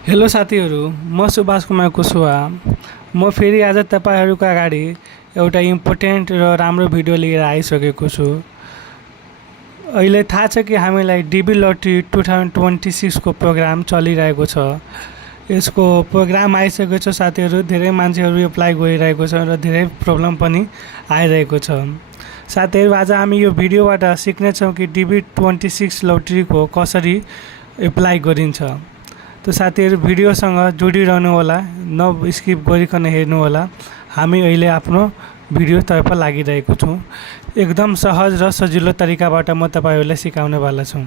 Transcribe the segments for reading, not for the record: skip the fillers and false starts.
Hello साथीहरू, म सुभाष कुमार कुशवाहा। म फेरि आज तपाईँहरूको अगाडि एउटा इम्पोर्टेन्ट र राम्रो भिडियो लिएर आइसकेको छु। अहिले थाहा छ कि हामीलाई डिबी लटरी 2026 को प्रोग्राम चलिरहेको छ। यसको प्रोग्राम आइसकेको छ साथीहरू, धेरै मान्छेहरू एप्लाई गरिरहेको छ र धेरै प्रब्लम पनि आइरहेको छ। साथीहरू, आज हामी यो भिडियोबाट सिक्नेछौँ कि डिबी 26 लटरीको कसरी एप्लाई गरिन्छ। तो साथीहरू, भिडियोसँग जोडिरहनु होला, स्किप गरिकन हेर्नु होला। हामी अहिले आफ्नो भिडियोतर्फ लागिरहेको छौँ। एकदम सहज र सजिलो तरिकाबाट म तपाईँहरूलाई सिकाउने वाला छु।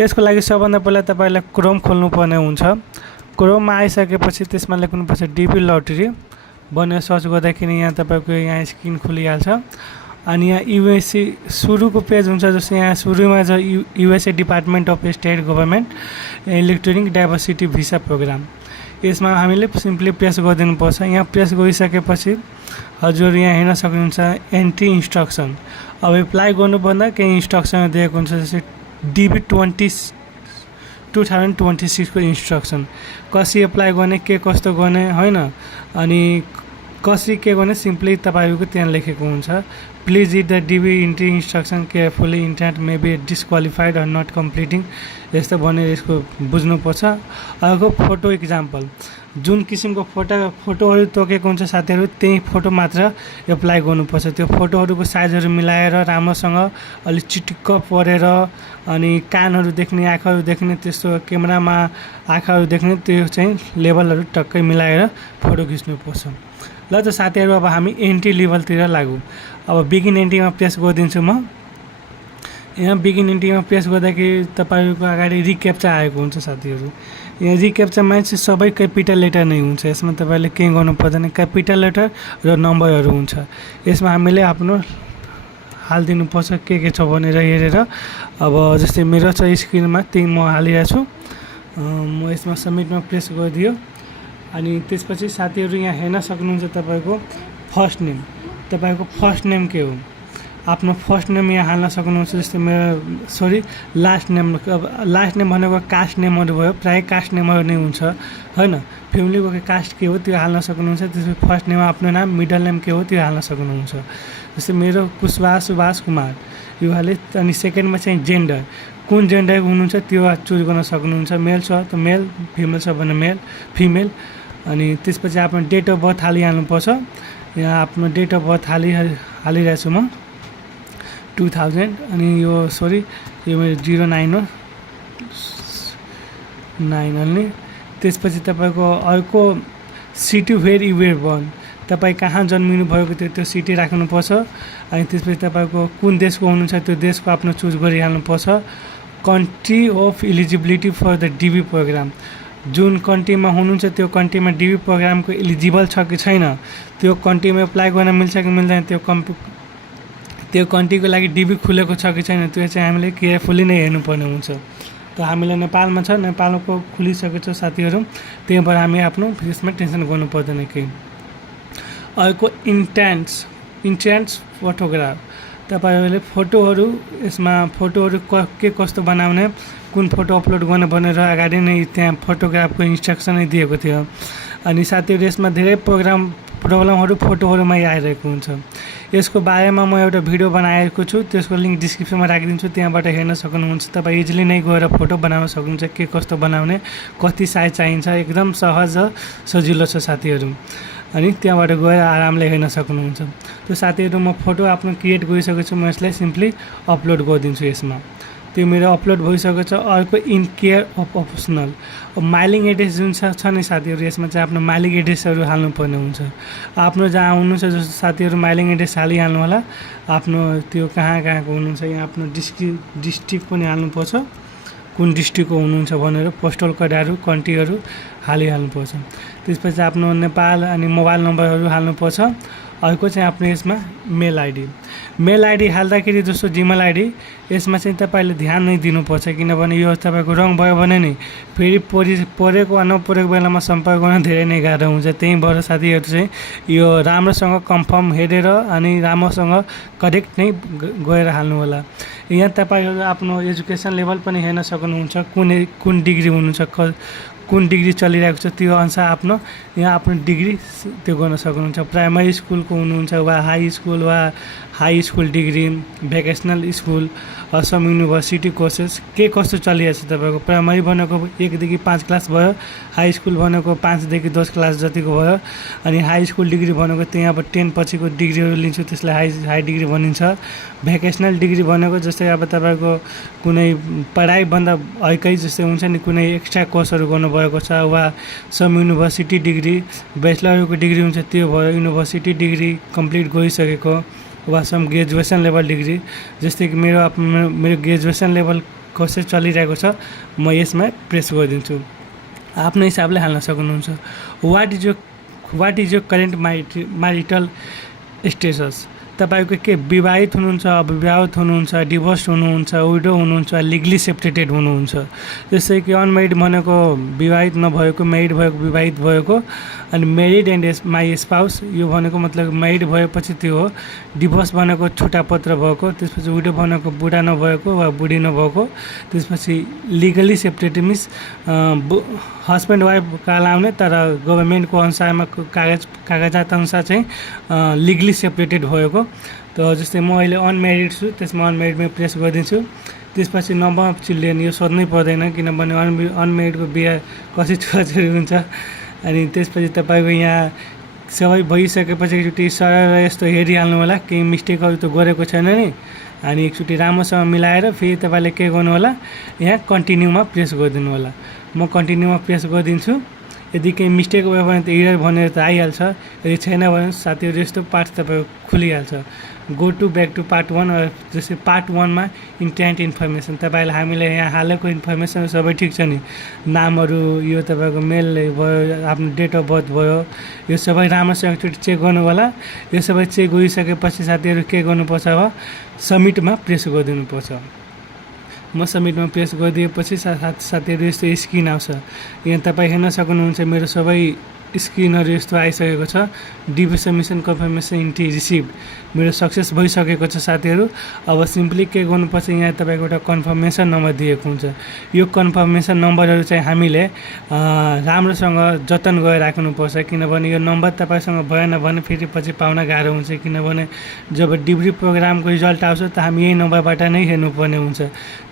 यसको लागि सबभन्दा पहिला तपाईँलाई क्रोम खोल्नुपर्ने हुन्छ। क्रोममा आइसकेपछि त्यसमा लेख्नुपर्छ डिबी लटरी भनेर सर्च गर्दाखेरि यहाँ तपाईँको यहाँ स्क्रिन खुलिहाल्छ। अनि यहाँ युएसए सुरुको पेज हुन्छ, जस्तो यहाँ सुरुमा छ USA department of state government electronic diversity visa program. यसमा हामीले सिम्पली प्रेस गरिदिनुपर्छ। यहाँ प्रेस गरिसकेपछि हजुर यहाँ हेर्न सक्नुहुन्छ एन्ट्री इन्स्ट्रक्सन। अब एप्लाई गर्नुभन्दा केही इन्स्ट्रक्सन दिएको हुन्छ, जस्तै डिबी 2026 को इन्स्ट्रक्सन, कसरी एप्लाई गर्ने, के कस्तो गर्ने होइन, अनि कसरी के गर्ने सिम्पली तपाईँको त्यहाँ लेखेको हुन्छ। Please read the DV entry instruction carefully, intent may be disqualified or not completing, यस्तो भनेर यसको बुझ्नुपर्छ। अर्को फोटो इक्जाम्पल, जुन किसिमको फोटोहरू तोकेको हुन्छ साथीहरू, त्यही फोटो मात्र एप्लाई गर्नुपर्छ। त्यो फोटोहरूको साइजहरू मिलाएर राम्रोसँग अलिक चिटिक्क परेर, अनि कानहरू देख्ने, आँखाहरू देख्ने, त्यस्तो क्यामेरामा आँखाहरू देख्ने त्यो चाहिँ लेभलहरू टक्कै मिलाएर फोटो खिच्नुपर्छ। ल त साथीहरू, अब हामी एन्ट्री लेभलतिर लागौँ। अब बिगिन एन्ट्रीमा प्रेस गरिदिन्छु म। यहाँ बिगिन एन्ट्रीमा प्रेस गर्दाखेरि तपाईँहरूको अगाडि रिक्याप्चा आएको हुन्छ साथीहरू। यहाँ रिक्याप्चामा चाहिँ सबै क्यापिटल लेटर नै हुन्छ। यसमा तपाईँले के गर्नु पर्दैन, क्यापिटल लेटर र नम्बरहरू हुन्छ। यसमा हामीले आफ्नो हालिदिनुपर्छ के छ भनेर हेरेर। अब जस्तै मेरो छ स्क्रिनमा, त्यही म हालिरहेको छु। म यसमा सबमिटमा प्रेस गरिदियो। अनि त्यसपछि साथीहरू यहाँ हेर्न सक्नुहुन्छ तपाईँको फर्स्ट नेम। तपाईँको फर्स्ट नेम के हो, आफ्नो फर्स्ट नेम यहाँ हाल्न सक्नुहुन्छ। जस्तै मेरो लास्ट नेम। अब लास्ट नेम भनेको कास्ट नेमहरू भयो, प्रायः कास्ट नेमहरू नै हुन्छ होइन। फ्यामिलीको कास्ट के हो त्यो हाल्न सक्नुहुन्छ। त्यसपछि फर्स्ट नेममा आफ्नो नाम, मिडल नेम के हो त्यो हाल्न सक्नुहुन्छ। जस्तै मेरो कुशवाहा सुभाष कुमार यो हाले। अनि सेकेन्डमा चाहिँ जेन्डर, कुन जेन्डर हुनुहुन्छ त्यो चुज गर्न सक्नुहुन्छ। मेल छ त मेल, फिमेल छ भने मेल फिमेल। अनि त्यसपछि आफ्नो डेट अफ बर्थ हालिहाल्नुपर्छ। यहाँ आफ्नो डेट अफ बर्थ हालिरहेको छु म 2000। अनि यो मेरो 09 हो 9 हाल्ने। त्यसपछि तपाईँको अर्को city where you were born, तपाईँ कहाँ जन्मिनु भएको त्यो सिटी राख्नुपर्छ। अनि त्यसपछि तपाईँको कुन देशको हुनुहुन्छ त्यो देशको आफ्नो चुज गरिहाल्नुपर्छ। Country of eligibility for the DV program, जुन कन्ट्रीमा हुनुहुन्छ त्यो कन्ट्रीमा डिबी प्रोग्रामको इलिजिबल छ कि छैन, त्यो कन्ट्रीमा एप्लाई गर्न मिल्छ कि मिल्दैन, त्यो कन्ट्रीको लागि डिबी खुलेको छ कि छैन, त्यो चाहिँ हामीले केयरफुली नै हेर्नुपर्ने हुन्छ। त हामीलाई नेपालमा छ, नेपालको खुलिसकेको छ साथीहरू, त्यहीँबाट हामी आफ्नो यसमा टेन्सन गर्नु पर्दैन केही। अर्को इन्टेन्ट्स फोटोग्राफ, तपाईँहरूले फोटोहरू यसमा फोटोहरू के कस्तो बनाउने, कुन फोटो अपलोड गर्ने भनेर अगाडि नै त्यहाँ फोटोग्राफको इन्स्ट्रक्सनै दिएको थियो। अनि साथीहरू यसमा धेरै प्रब्लमहरू फोटोहरूमा आइरहेको हुन्छ। यसको बारेमा म एउटा भिडियो बनाएको छु, त्यसको लिङ्क डिस्क्रिप्सनमा राखिदिन्छु, त्यहाँबाट हेर्न सक्नुहुन्छ। तपाईँ इजिली नै गएर फोटो बनाउन सक्नुहुन्छ, के कस्तो बनाउने, कति साइज चाहिन्छ, एकदम सहज र सजिलो छ साथीहरू। अनि त्यहाँबाट गएर आरामले हेर्न सक्नुहुन्छ। त्यो साथीहरू, म फोटो आफ्नो क्रिएट गरिसकेको छु, म यसलाई सिम्पली अपलोड गरिदिन्छु यसमा। त्यो मेरो अपलोड भइसकेको छ। अर्को in care of optional, mailing address जुन छ नि साथीहरू, यसमा चाहिँ आफ्नो माइलिङ एड्रेसहरू हाल्नुपर्ने हुन्छ। आफ्नो जहाँ हुनुहुन्छ जस्तो साथीहरू माइलिङ एड्रेस हालिहाल्नु होला। आफ्नो त्यो कहाँको हुनुहुन्छ, यहाँ आफ्नो डिस्ट्रिक्ट पनि हाल्नुपर्छ, कुन डिस्ट्रिक्टको हुनुहुन्छ भनेर, पोस्टल कोडहरू कन्ट्रीहरू हालिहाल्नुपर्छ। त्यसपछि आफ्नो नेपाल अनि मोबाइल नम्बरहरू हाल्नुपर्छ। अर्को चाहिँ आफ्नो यसमा मेल आइडी हाल्दाखेरि जस्तो जिमेल आइडी, यसमा चाहिँ तपाईँले ध्यान नै दिनुपर्छ, किनभने यो तपाईँको रङ भयो भने नि फेरि परेको वा नपरेको बेलामा सम्पर्क गर्न धेरै नै गाह्रो हुन्छ। त्यही भएर साथीहरू चाहिँ यो राम्रोसँग कन्फर्म हेरेर अनि राम्रोसँग करेक्ट नै गएर हाल्नु होला। यहाँ तपाईँहरू आफ्नो एजुकेसन लेभल पनि हेर्न सक्नुहुन्छ, कुन डिग्री हुनुहुन्छ, कुन डिग्री चलिरहेको छ त्यो अनुसार यहाँ आफ्नो डिग्री त्यो गर्न सक्नुहुन्छ। प्राइमरी स्कुलको हुनुहुन्छ वा high school degree, vocational school, some university courses के कस्तो चलिरहेको छ तपाईँको। प्राइमरी भनेको 1 देखि 5 क्लास भयो, हाई स्कुल भनेको 5 देखि 10 क्लास जतिको भयो, अनि हाई स्कुल डिग्री भनेको त्यहाँ अब 10 पछिको डिग्रीहरू लिन्छु त्यसलाई हाई डिग्री भनिन्छ। भेकेसनल डिग्री भनेको जस्तै अब तपाईँको कुनै पढाइभन्दा अर्कै जस्तै हुन्छ नि, कुनै एक्स्ट्रा कोर्सहरू गर्नुभएको छ वा सम युनिभर्सिटी डिग्री, ब्याचलरको डिग्री हुन्छ त्यो भयो, युनिभर्सिटी डिग्री कम्प्लिट गरिसकेको वा सम ग्रेजुएसन लेभल डिग्री, जस्तै कि मेरो ग्रेजुएसन लेभल कोर्सेस चलिरहेको छ, म यसमा प्रेस गरिदिन्छु। आफ्नो हिसाबले हाल्न सक्नुहुन्छ। What is your current marital status. तपाईँको के विवाहित हुनुहुन्छ, अविवाहित हुनुहुन्छ, डिभोर्स हुनुहुन्छ, विडो हुनुहुन्छ, लिगली सेपरेटेड हुनुहुन्छ। जस्तै कि अनम्यारिड भनेको विवाहित नभएको, म्यारिड भएको विवाहित भएको, अनि म्यारिड एन्ड माई स्पाउस यो भनेको मतलब म्यारिड भएपछि त्यो हो। डिभोर्स भनेको छुट्टा पत्र भएको, त्यसपछि विडो भनेको बुढा नभएको वा बुढी नभएको, त्यसपछि legally separated means husband wife कहलाउने तर गभर्मेन्टको अनुसारमा कागजात अनुसार चाहिँ लिगली सेपरेटेड भएको। त जस्तै म अहिले अनम्यारिड छु, त्यसमा अनम्यारिडमै प्रेस गरिदिन्छु। त्यसपछि नम्बर अफ चिल्ड्रेन यो सोध्नै पर्दैन किनभने अनम्यारिडको बिहा कसरी छोराछोरी हुन्छ। अनि त्यसपछि तपाईँको यहाँ सबै भइसकेपछि एकचोटि सरर यस्तो हेरिहाल्नु होला, केही मिस्टेकहरू त गरेको छैन नि। अनि एकचोटि राम्रोसँग मिलाएर फेरि तपाईँले के गर्नु होला, यहाँ कन्टिन्यूमा प्रेस गरिदिनु होला। म कन्टिन्यूमा प्रेस गरिदिन्छु। यदि केही मिस्टेक भयो भने त एरर भनेर त आइहाल्छ, यदि छैन भने साथीहरू यस्तो पार्ट तपाईँको खुलिहाल्छ। Go to back to part 1 जस्तै पार्ट 1 मा इन्टेन्ट इन्फर्मेसन तपाईँले हामीले यहाँ हालेको इन्फर्मेसन सबै ठिक छ नि, नामहरू यो तपाईँको मेल भयो, आफ्नो डेट अफ बर्थ भयो, यो सबै राम्रोसँग एकचोटि चेक गर्नु होला। यो सबै चेक गरिसकेपछि साथीहरू के गर्नुपर्छ अब सबमिटमा प्रेस गरिदिनुपर्छ। म सबमिटमा प्रेस गरिदिएपछि साथीहरू यस्तो स्क्रिन आउँछ। यहाँ तपाईँ हेर्न सक्नुहुन्छ मेरो सबै स्क्रिनहरू यस्तो आइसकेको छ। डिभी सबमिसन कन्फर्मेसन इन्टी रिसिभ्ड मेरो सक्सेस भइसकेको छ साथीहरू। अब सिम्पली के गर्नुपर्छ, यहाँ तपाईँको एउटा कन्फर्मेसन नम्बर दिएको हुन्छ। यो कन्फर्मेसन नम्बरहरू चाहिँ हामीले राम्रोसँग जतन गरेर राख्नुपर्छ, किनभने यो नम्बर तपाईँसँग भएन भने फेरि पछि पाउन गाह्रो हुन्छ। किनभने जब डिग्री प्रोग्रामको रिजल्ट आउँछ त हामी यही नम्बरबाट नै हेर्नुपर्ने हुन्छ।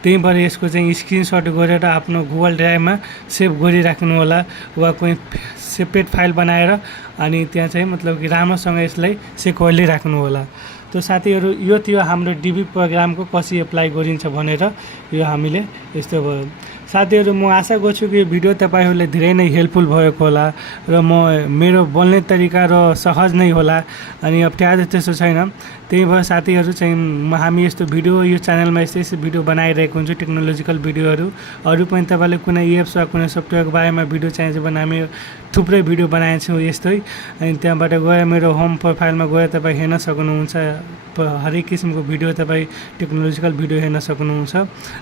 त्यही भएर यसको चाहिँ स्क्रिनसट गरेर आफ्नो गुगल ड्राइभमा सेभ गरिराख्नु होला वा कुनै सेपरेट फाइल बनाएर अनि त्यहाँ चाहिँ मतलब कि राम्रोसँग यसलाई सेक्युरली राख्नु होला। त साथीहरू यो थियो हाम्रो डिबी प्रोग्रामको कसरी एप्लाई गरिन्छ भनेर यो हामीले यस्तो भयो। साथीहरू म आशा गर्छु कि यो भिडियो तपाईँहरूले धेरै नै हेल्पफुल भएको होला र मेरो बोल्ने तरिका र सहज नै होला, अनि अप्ठ्यारो त्यस्तो छैन। त्यही भएर साथीहरू चाहिँ हामी यस्तो भिडियो यो च्यानलमा यस्तो भिडियो बनाइरहेको हुन्छु, टेक्नोलोजिकल भिडियोहरू। अरू पनि तपाईँले कुनै एप्स वा कुनै सफ्टवेयरको बारेमा भिडियो चाहिन्छ भने हामी थुप्रै भिडियो बनाएको छौँ यस्तै। अनि त्यहाँबाट गएर मेरो होम प्रोफाइलमा गएर तपाईँ हेर्न सक्नुहुन्छ, हरेक किसिमको भिडियो तपाईँ टेक्नोलोजिकल भिडियो हेर्न सक्नुहुन्छ।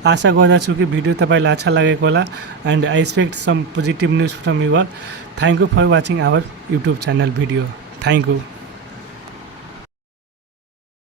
आशा गर्दछु कि भिडियो तपाईँलाई अच्छा लागेको होला and I expect some positive news from you all. Thank you for watching our YouTube channel video. Thank you.